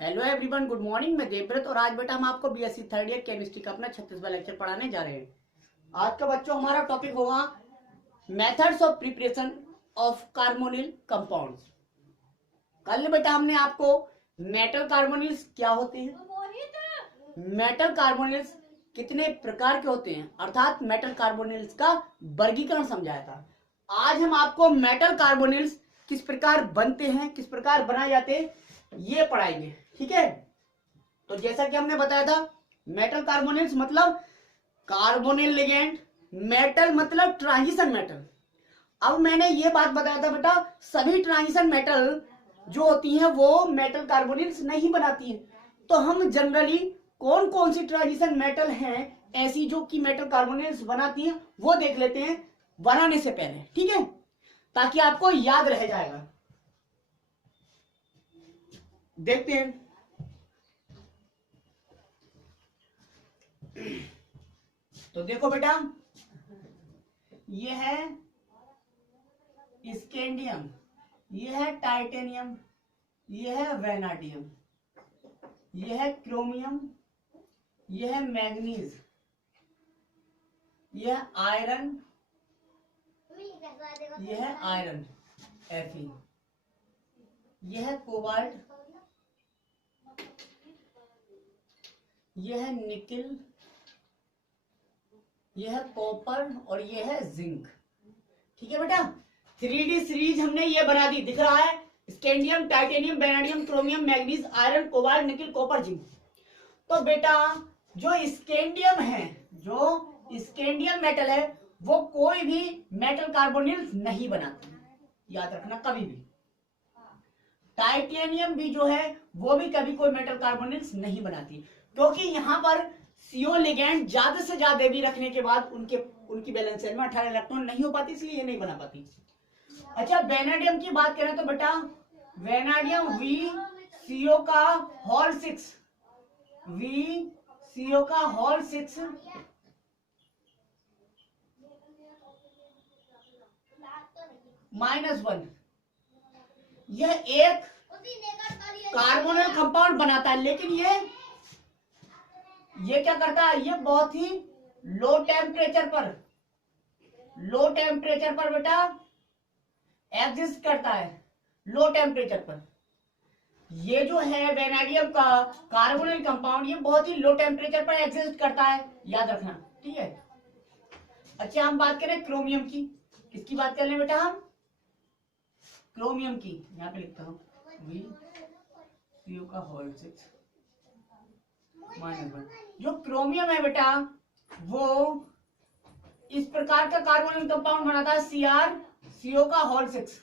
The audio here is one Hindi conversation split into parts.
Hello everyone, good morning. मैं देवव्रत और आज बेटा हम आपको बीएससी थर्ड ईयर केमिस्ट्री का अपना 36वां लेक्चर पढ़ाने जा रहे हैं। आज का बच्चों हमारा टॉपिक होगा methods of preparation of carbonyl compounds. कल बेटा हमने आपको मेटल कार्बोनिल्स क्या होते हैं, मेटल कार्बोनिल्स कितने प्रकार के होते हैं, अर्थात मेटल कार्बोनिल्स का वर्गीकरण समझाया था। आज हम आपको मेटल कार्बोनिल्स किस प्रकार बनते हैं, किस प्रकार बनाए जाते हैं, ये पढ़ाएंगे। ठीक है, तो जैसा कि हमने बताया था, मेटल कार्बोनिल्स मतलब कार्बोनिल लिगेंड, मेटल मतलब ट्रांजिशन मेटल। अब मैंने ये बात बताया था बेटा, सभी ट्रांजिशन मेटल जो होती हैं वो मेटल कार्बोनिल्स नहीं बनाती हैं। तो हम जनरली कौन कौन सी ट्रांजिशन मेटल हैं ऐसी जो कि मेटल कार्बोनिल्स बनाती हैं वो देख लेते हैं बनाने से पहले। ठीक है, ताकि आपको याद रह जाएगा। देखते हैं। तो देखो बेटा, ये है स्कैंडियम, ये है टाइटेनियम, ये है वैनाडियम, ये है क्रोमियम, ये है मैग्नीज, ये है आयरन, ये है आयरन Fe, ये है कोबाल्ट, ये है निकिल, ये है कॉपर और ये है जिंक। ठीक है बेटा, 3D सीरीज हमने ये बना दी, दिख रहा है, scandium, titanium, vanadium, chromium, manganese, iron, cobalt, nickel, copper, zinc. तो बेटा जो स्कैंडियम है, जो स्कैंडियम मेटल है, वो कोई भी मेटल कार्बोनिल्स नहीं बनाती, याद रखना कभी भी। टाइटेनियम भी जो है वो भी कभी कोई मेटल कार्बोनिल्स नहीं बनाती, क्योंकि यहां पर CO लिगेंड ज्यादा से ज्यादा भी रखने के बाद उनकी बैलेंस शेल में 18 इलेक्ट्रॉन नहीं हो पाती, इसलिए ये नहीं बना पाती। अच्छा, वेनाडियम की बात करें तो बेटा वेनाडियम VCO का होल 6, VCO का होल 6 -1, यह एक कार्बोनिल कंपाउंड बनाता है, लेकिन ये क्या करता है, ये बहुत ही लो टेम्परेचर पर बेटा एग्जिस्ट करता है। लो टेम्परेचर पर ये जो है वेनाडियम का कार्बोनिल कंपाउंड, ये बहुत ही लो टेम्परेचर पर एग्जिस्ट करता है, याद रखना। ठीक है, अच्छा हम बात करें क्रोमियम की। किसकी बात कर रहे हैं बेटा हम? क्रोमियम की। यहाँ पे लिखता हूँ VCO का होल 6 -1। जो क्रोमियम है बेटा वो इस प्रकार का कार्बोनिल कंपाउंड बनाता है, CrCO का होल 6,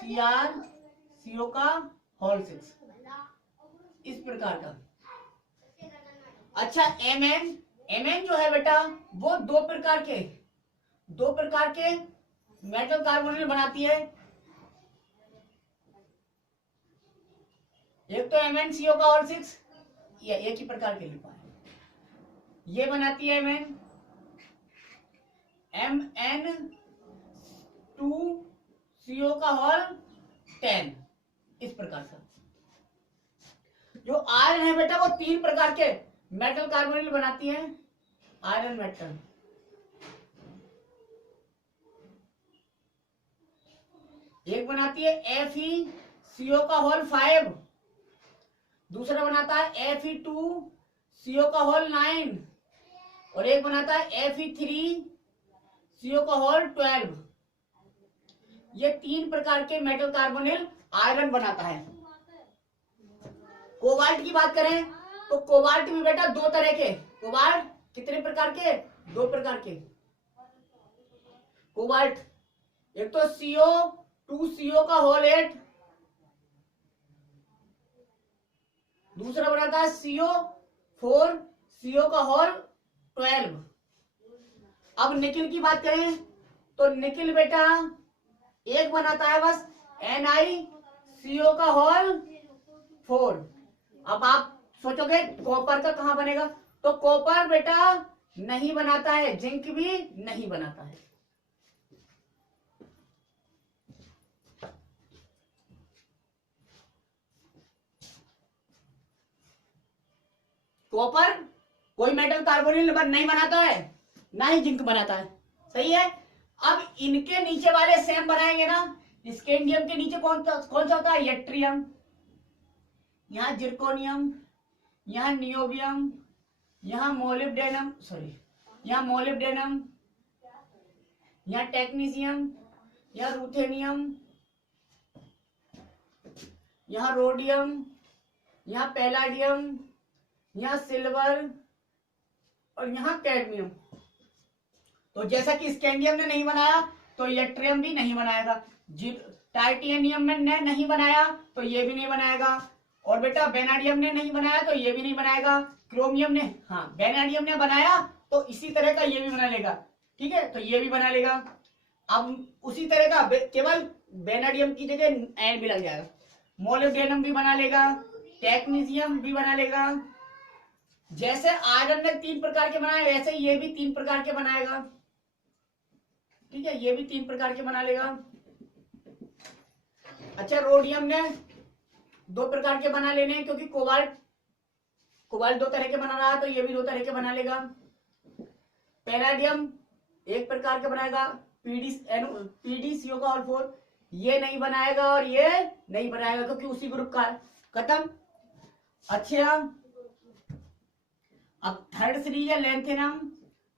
CrCO का होल 6, इस प्रकार का। अच्छा Mn जो है बेटा वो दो प्रकार के मेटल कार्बोनिल बनाती है। एक तो MnCO का होल 6, ये एक ही प्रकार के लिखा है, ये बनाती है MN2CO का होल 10, इस प्रकार से। जो आयरन है बेटा वो 3 प्रकार के मेटल कार्बोनिल बनाती है। आयरन मेटल, एक बनाती है FeCO का होल 5, दूसरा बनाता है Fe2CO का होल 9 और एक बनाता है Fe3CO का होल 12। ये 3 प्रकार के मेटल कार्बोनिल आयरन बनाता है। कोबाल्ट की बात करें तो कोबाल्ट भी बेटा 2 तरह के। कोबाल्ट कितने प्रकार के? 2 प्रकार के कोबाल्ट। एक तो CO2CO का होल 8, दूसरा बनाता है CO4CO का होल 12। अब निकिल की बात करें तो निकिल बेटा एक बनाता है बस NiCO का होल 4। अब आप सोचोगे कॉपर का कहां बनेगा, तो कॉपर बेटा नहीं बनाता है, जिंक भी नहीं बनाता है। कॉपर कोई मेटल कार्बोनिल नहीं बनाता है, ना ही जिंक बनाता है, सही है। अब इनके नीचे वाले सेम बनाएंगे ना, स्कैंडियम के नीचे कौन सा होता है, यट्रियम, यहाँ जिरकोनियम, यहाँ नियोबियम, यहाँ मोलिब्डेनम, यहाँ मोलिब्डेनम, यहाँ टेक्नीशियम, यहाँ रूथेनियम, यहाँ रोडियम, यहाँ पैलाडियम, यहाँ सिल्वर और यहाँ कैडमियम। तो जैसा कि स्कैंडियम ने नहीं बनाया तो यट्रियम भी नहीं बनाएगा, टाइटेनियम ने नहीं बनाया तो ये भी नहीं बनाएगा, और बेटा वेनाडियम ने नहीं बनाया तो ये भी नहीं बनाएगा, क्रोमियम ने, हाँ वेनाडियम ने बनाया तो इसी तरह का ये भी बना लेगा, ठीक है, तो ये भी बना लेगा। अब उसी तरह का केवल वेनाडियम की जगह एन भी लग जाएगा, मोलिब्डेनम भी बना लेगा, टेक्नीशियम भी बना लेगा। जैसे आयरन ने 3 प्रकार के बनाए वैसे ये भी 3 प्रकार के बनाएगा, ठीक है, ये भी 3 प्रकार के बना लेगा। अच्छा, रोडियम ने 2 प्रकार के बना लेने, क्योंकि कोबाल्ट 2 तरह के बना रहा है तो ये भी 2 तरह के बना लेगा। पैलाडियम 1 प्रकार का बनाएगा, PdCO का और 4 ये नहीं बनाएगा और ये नहीं बनाएगा क्योंकि उसी ग्रुप का खत्म। अच्छा, अब थर्ड सीरीज है lanthanum,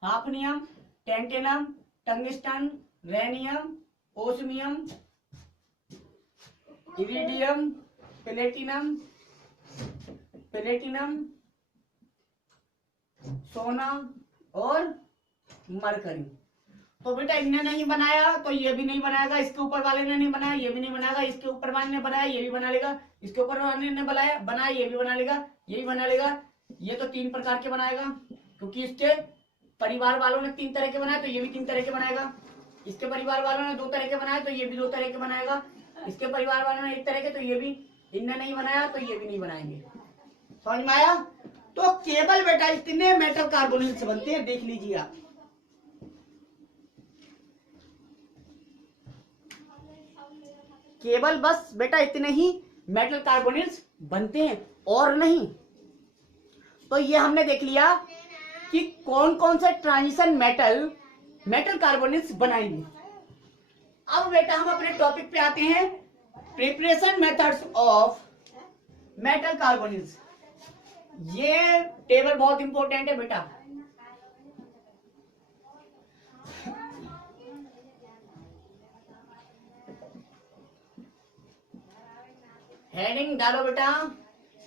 hafnium, tantalum, tungsten, rhenium, osmium, iridium, platinum, सोना और मरकरी। तो बेटा इन्हें नहीं बनाया तो ये भी नहीं बनाएगा, इसके ऊपर वाले ने नहीं बनाया ये भी नहीं बनाएगा, इसके ऊपर वाले ने बनाया ये भी बना लेगा, इसके ऊपर वाले ने बनाया ये भी बना लेगा, ये भी बना लेगा। ये तो 3 प्रकार के बनाएगा क्योंकि इसके परिवार वालों ने 3 तरह के बनाए तो ये भी 3 तरह के बनाएगा, इसके परिवार वालों ने 2 तरह के बनाए तो ये भी 2 तरह के बनाएगा, इसके परिवार वालों ने 1 तरह के तो ये भी, इनने नहीं बनाया तो ये भी नहीं बनाएंगे। समझ में आया? तो केवल बेटा इतने मेटल कार्बोनिल्स बनते हैं, देख लीजिए आप। केवल बस बेटा इतने ही मेटल कार्बोनिल्स बनते हैं और नहीं। तो ये हमने देख लिया कि कौन कौन से ट्रांजिशन मेटल कार्बोनिल्स बनाएंगे। अब बेटा हम अपने टॉपिक पे आते हैं, preparation methods of metal carbonyls. ये टेबल बहुत इंपॉर्टेंट है बेटा। हेडिंग डालो बेटा,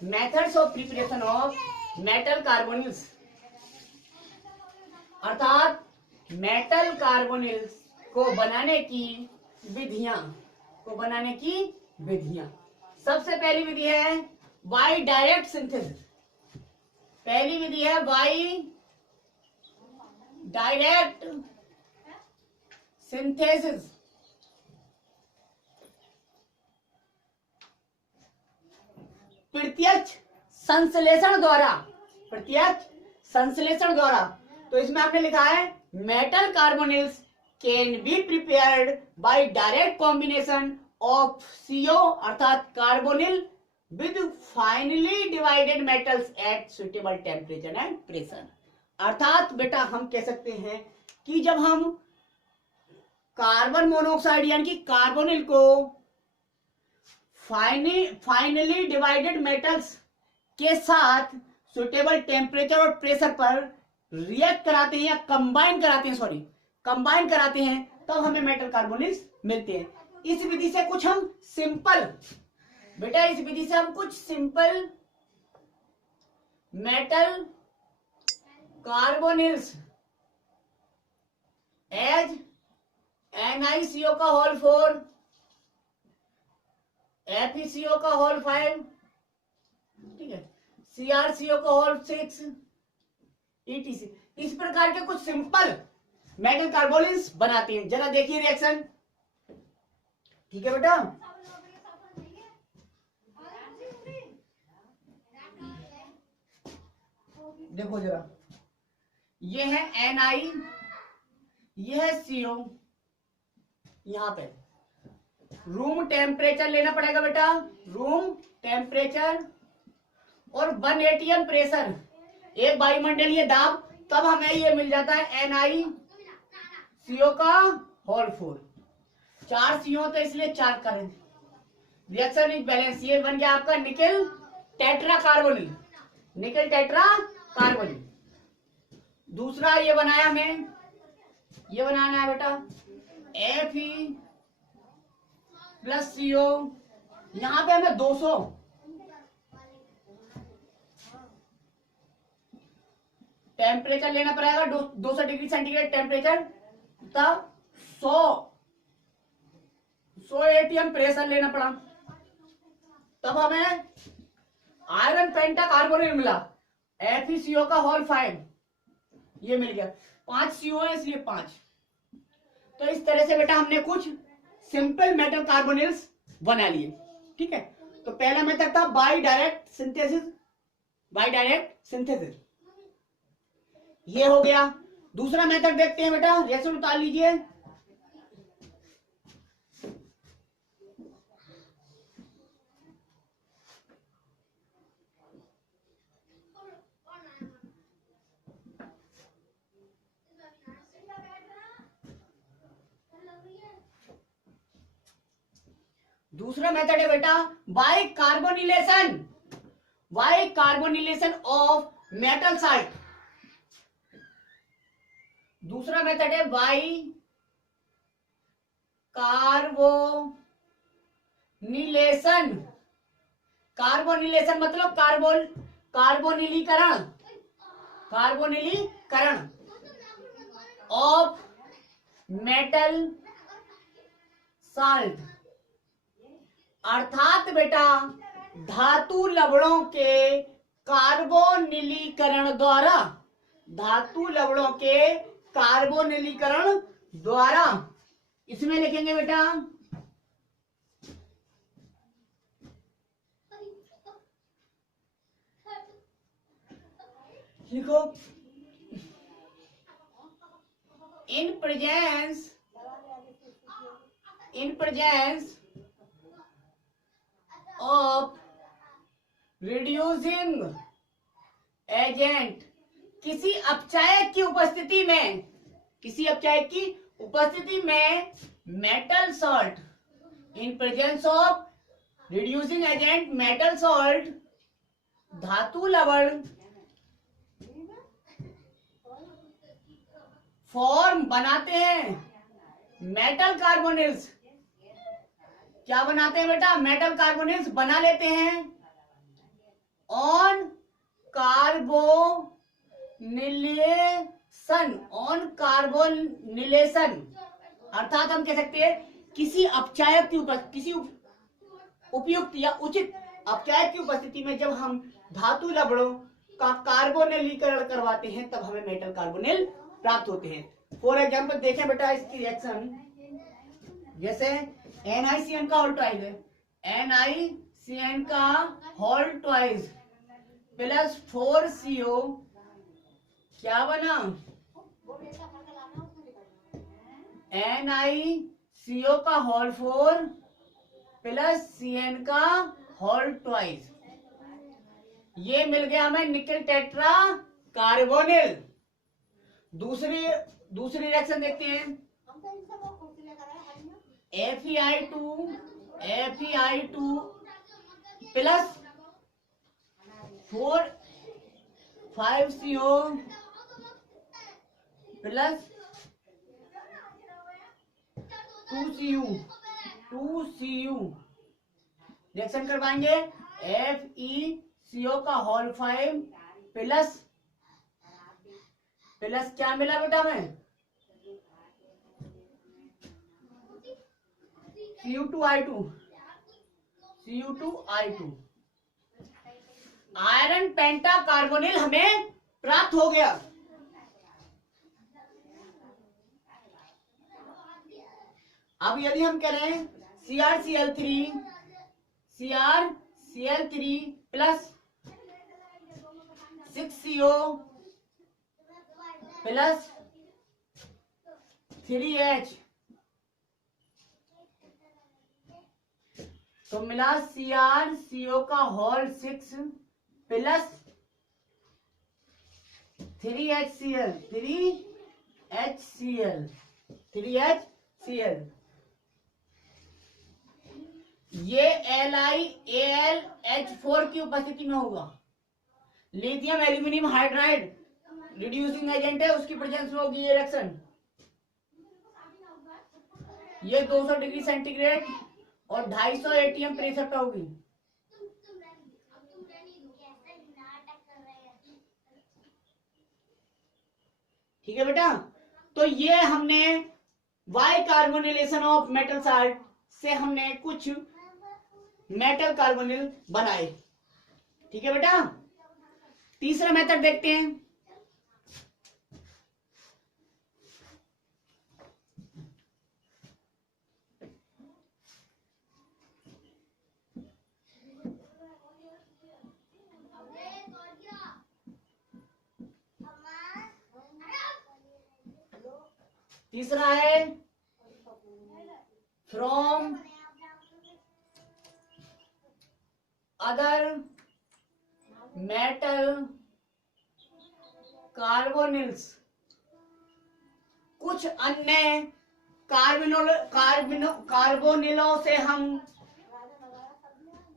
methods of preparation of metal carbonyls, अर्थात मेटल कार्बोनिल्स को बनाने की विधियां, सबसे पहली विधि है बाई डायरेक्ट सिंथेसिस। पहली विधि है बाई डायरेक्ट सिंथेसिस। प्रत्यक्ष संश्लेषण द्वारा। तो इसमें आपने लिखा है metal carbonyls can be prepared by direct combination of CO अर्थात carbonyl with finely divided metals at suitable temperature and pressure. अर्थात बेटा हम कह सकते हैं कि जब हम कार्बन मोनोऑक्साइड यानी कि कार्बोनिल को फाइनली डिवाइडेड मेटल्स के साथ सुटेबल टेम्परेचर और प्रेशर पर रिएक्ट कराते हैं या कंबाइन कराते हैं तब हमें मेटल कार्बोनिल्स मिलते हैं। इस विधि से कुछ simple metal carbonyls as NiCO का होल 4, FeCO का होल 5, ठीक है, CrCO का होल 6 etc। इस प्रकार के कुछ सिंपल मेटल कार्बोनिल्स बनाते हैं। जरा देखिए रिएक्शन, ठीक है बेटा। देखो जरा, ये है Ni, ये है CO। यहां पे रूम टेम्परेचर लेना पड़ेगा बेटा, रूम टेम्परेचर और 1 atm प्रेशर। एक वायुमंडलीय दाब, तब हमें ये मिल जाता है NiCO का होल 4। 4 CO तो इसलिए 4 करंट। Reaction is balance. ये बन गया आपका निकल टेट्रा कार्बोनिल, निकल टेट्रा कार्बोनिल। दूसरा ये बनाया हमें, ये बनाना है बेटा Fe+CO। यहां पे हमें 200 टेम्परेचर लेना पड़ेगा, 200 डिग्री सेंटीग्रेड टेम्परेचर, तब 100 ATM प्रेशर लेना पड़ा, तब हमें आयरन पेंटा कार्बोनिल मिला FeCO का होल 5, ये मिल गया। 5 CO है इसलिए 5। तो इस तरह से बेटा हमने कुछ सिंपल मेटल कार्बोनिल्स बना लिए। ठीक है, तो पहला मेथड था by direct synthesis, by direct synthesis, ये हो गया। दूसरा मेथड देखते हैं बेटा, रिएक्शन उतार लीजिए। दूसरा मेथड है बेटा by carbonylation, by carbonylation of metal salt. दूसरा मेथड है बाय कार्बोनिलेशन, कार्बोनिलेशन मतलब कार्बोनिलीकरण, कार्बोनिलीकरण ऑफ मेटल साल्ट, अर्थात बेटा धातु लवणों के कार्बोनिलीकरण द्वारा, धातु लवणों के कार्बोनिलीकरण द्वारा। इसमें लिखेंगे बेटा लिखो in presence of reducing agent, किसी अपचायक की उपस्थिति में, किसी अपचायक की उपस्थिति में metal salt, in presence of reducing agent metal salt, धातु लवण फॉर्म बनाते हैं मेटल कार्बोनिल्स। क्या बनाते हैं बेटा? मेटल कार्बोनिल्स बना लेते हैं ऑन कार्बोनिलेशन, ऑन कार्बोनिलेशन, अर्थात हम कह सकते हैं किसी अपचायक की किसी उपयुक्त या उचित अपचायक की उपस्थिति में जब हम धातु लवणों का कार्बोनिलीकरण करवाते हैं तब हमें मेटल कार्बोनिल प्राप्त होते हैं। फॉर एग्जाम्पल देखें बेटा इसकी रिएक्शन, जैसे NiCN का होल ट्वाइस है, NiCN का होल ट्वाइस प्लस 4CO क्या बना? NiCO का होल 4 प्लस CN का होल ट्वाइस, ये मिल गया हमें निकल टेट्रा कार्बोनिल। दूसरी रिएक्शन देखते हैं, FeI2 plus 5CO plus 2Cu reaction करवाएंगे। FeCO का होल 5 प्लस क्या मिला बेटा हमें? Cu2I2 आयरन पेंटा कार्बोनिल हमें प्राप्त हो गया। अब यदि हम कह रहे हैं CrCl3 plus 6CO plus 3H, तो मिला CrCO का whole 6 plus 3HCl, 3HCl, 3HCl। ये LiAlH4 की उपस्थिति में होगा। Lithium aluminium hydride reducing agent है, उसकी प्रेजेंस में होगी ये रिएक्शन। ये 200 डिग्री सेंटीग्रेड और 250 ATM प्रेशर पे होगी। ठीक है बेटा, तो ये हमने वाई कार्बोनिलेशन ऑफ मेटल साल्ट से हमने कुछ मेटल कार्बोनिल बनाए। ठीक है बेटा, तीसरा मेथड देखते हैं। तीसरा है फ्रॉम अदर मेटल कार्बोनिल्स, कुछ अन्य कार्बोनिलों से हम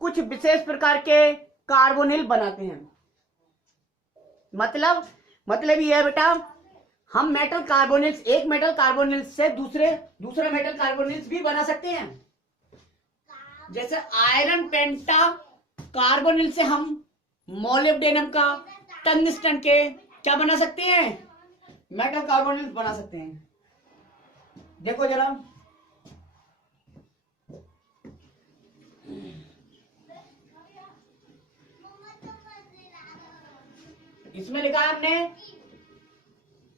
कुछ विशेष प्रकार के कार्बोनिल बनाते हैं। मतलब ये है बेटा, हम मेटल कार्बोनिल्स, एक मेटल कार्बोनिल्स से दूसरे मेटल कार्बोनिल्स भी बना सकते हैं। जैसे आयरन पेंटा कार्बोनिल से हम मोलिब्डेनम का, टंगस्टन के क्या बना सकते हैं, मेटल कार्बोनिल्स बना सकते हैं। देखो जरा, इसमें लिखा है हमने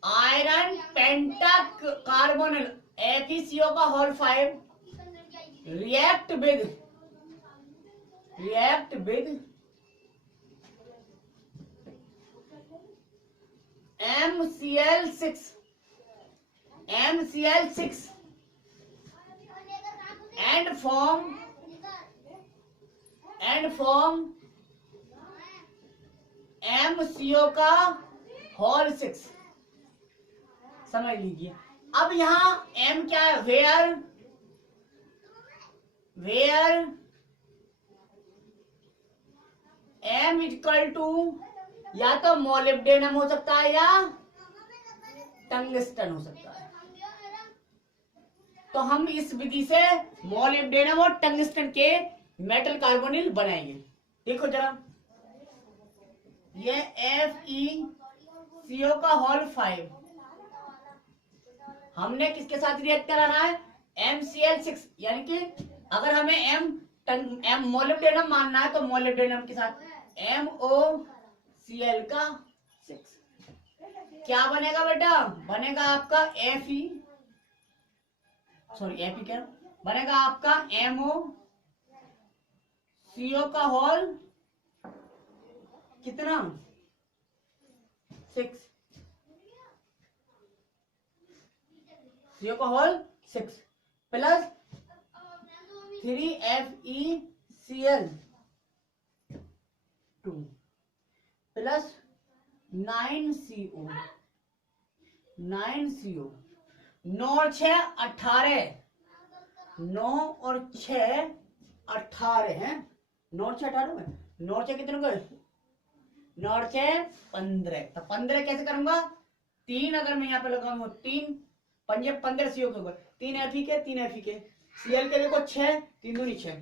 आयरन पेंटा कार्बोनिल FeCO का whole 5 react with MCl6 and form MCO का होल 6। समझ लीजिए। अब यहां M क्या है, वेयर M इक्वल टू या तो मोलिब्डेनम हो सकता है या टंगस्टन हो सकता है। तो हम इस विधि से मोलिब्डेनम और टंगस्टन के मेटल कार्बोनिल बनाएंगे। देखो जरा, ये FeCO का होल 5 हमने किसके साथ रिएक्ट कराना है, MCl6, यानी कि अगर हमें M मोलिब्डेनम मानना है तो मोलिब्डेनम के साथ MOCl का 6। क्या बनेगा बेटा, बनेगा आपका बनेगा आपका MOCO का होल कितना, 6, CO का whole 6 plus 3FeCl2 plus 9CO 9 और 6 18, 9 और 6 18 है, 9 और 6 18 में, 9 और 6 कितने हो गए, 9 और 6 15। तो 15 कैसे करूंगा, 3 अगर मैं यहाँ पे लगाऊंगा 3 पंजे 15 CO के ऊपर 3 Fe के Cl के देखो 6, 3 दूनी 6।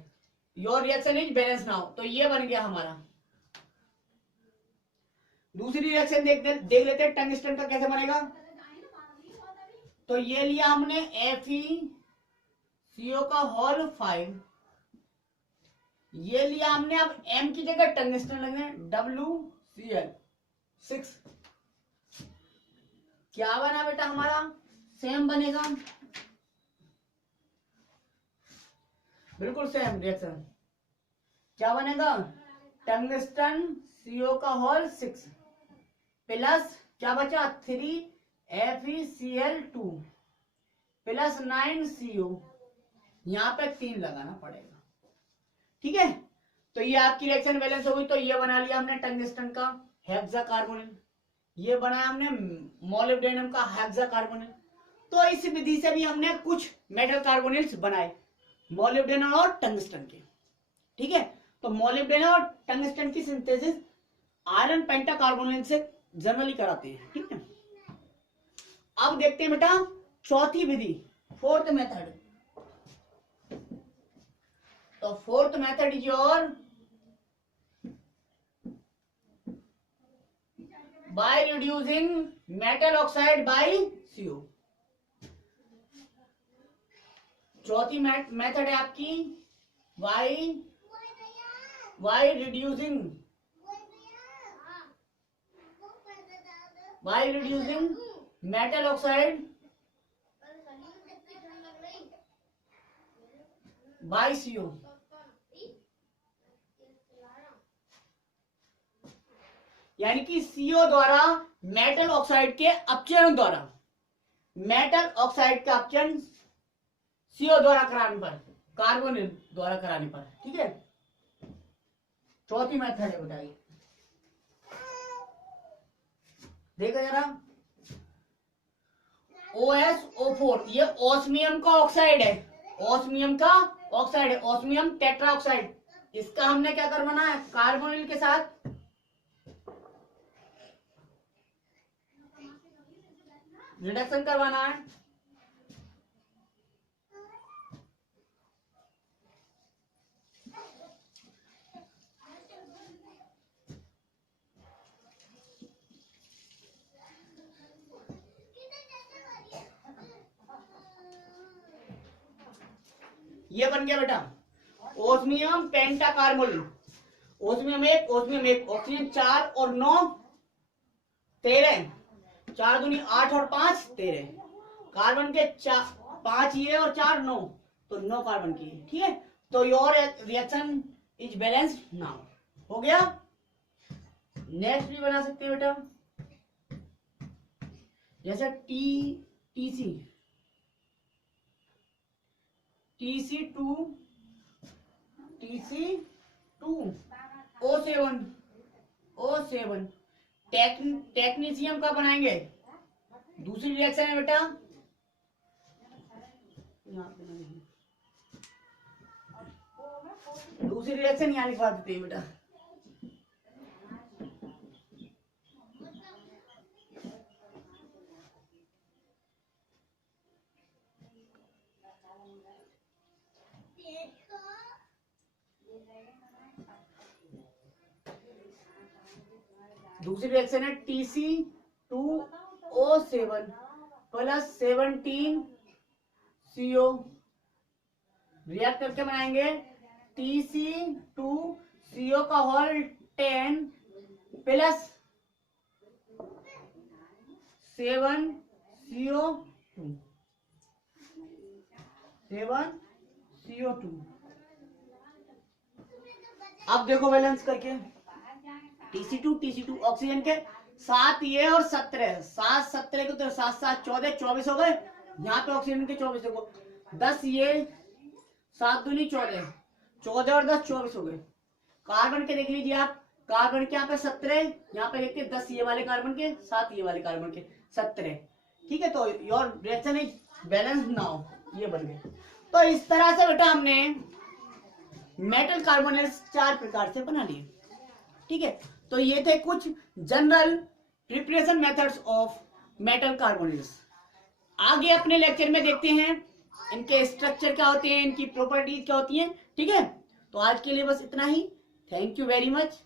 Your reaction is balance now. तो ये बन गया हमारा। दूसरी रिएक्शन देख लेते हैं टंगस्टन का कैसे बनेगा। तो ये लिया हमने FeCO का होल 5, ये लिया हमने, अब M की जगह टंगस्टन लगने WCl6। क्या बना बेटा हमारा, सेम बनेगा, बिल्कुल सेम रिएक्शन। क्या बनेगा, टंगस्टन CO का होल 6 प्लस क्या बचा 3FeCl2 प्लस 9CO, यहां पे 3 लगाना पड़ेगा। ठीक है, तो ये आपकी रिएक्शन बैलेंस हो गई। तो ये बना लिया हमने टंगस्टन का हेक्सा कार्बोनिल। ये बनाया हमने मोलिब्डेनम का हेक्साकार्बोनिल। तो इस विधि से भी हमने कुछ मेटल कार्बोनिल्स बनाए, मोलिब्डेनम और टंगस्टन के। ठीक है, तो मोलिब्डेनम और टंगस्टन की सिंथेसिस आयरन पेंटाकार्बोनिल से जनरली कराते हैं। ठीक है, अब देखते हैं बेटा चौथी विधि, फोर्थ मेथड। तो fourth method is your by reducing metal oxide by CO। चौथी मेथड है आपकी by reducing metal oxide by CO। यानी कि CO द्वारा मेटल ऑक्साइड के अपचरण द्वारा, मेटल ऑक्साइड का अपचरण CO द्वारा कराने पर, कार्बोनिल द्वारा कराने पर। ठीक है, चौथी मेथड है बताइए, देखो जरा। OSO4 ये ओस्मियम का ऑक्साइड है, ओस्मियम का ऑक्साइड है, ओस्मियम टेट्राऑक्साइड। इसका हमने क्या करवाना है, कार्बोनिल के साथ रिडक्शन करवाना है। ये बन गया बेटा ओस्मियम पेंटाकार्बोनिल। ओस्मियम एक, ऑक्सीजन 4 और 9 13, 4 दूनी 8 और 5 13, कार्बन के 5 ये और 4 9, तो 9 कार्बन की। ठीक है, तो your reaction is balanced now. हो गया। नेक्स्ट भी बना सकते हैं बेटा, जैसे TC2O7 टेक्नीशियम का बनाएंगे। दूसरी रिएक्शन है बेटा, दूसरी रिएक्शन यहाँ लिखवा देते हैं बेटा। दूसरी रिएक्शन है TC2O7 प्लस 17 CO। रिएक्ट करके बनाएंगे TC2CO का होल 10 प्लस 7 CO2। अब देखो बैलेंस करके, TC2 ऑक्सीजन के 7 ये और 17, 7 17 के तो 7 7 14 24 हो गए। यहाँ पे ऑक्सीजन के 24 देखो, 10 ये 7 दूनी 14, 14 और 10 24 हो गए। कार्बन के देख लीजिए आप, कार्बन के यहाँ पे 17, यहाँ पे देखते 10 ये वाले कार्बन के, 7 ये वाले कार्बन के, 17। ठीक है, तो your reaction is balance now. ये बन गए। तो इस तरह से बेटा हमने मेटल कार्बोनेट्स 4 प्रकार से बना लिए। ठीक है, तो ये थे कुछ general preparation methods of metal carbonates. आगे अपने लेक्चर में देखते हैं इनके स्ट्रक्चर क्या होते हैं, इनकी प्रॉपर्टीज क्या होती हैं। ठीक है, तो आज के लिए बस इतना ही। Thank you very much.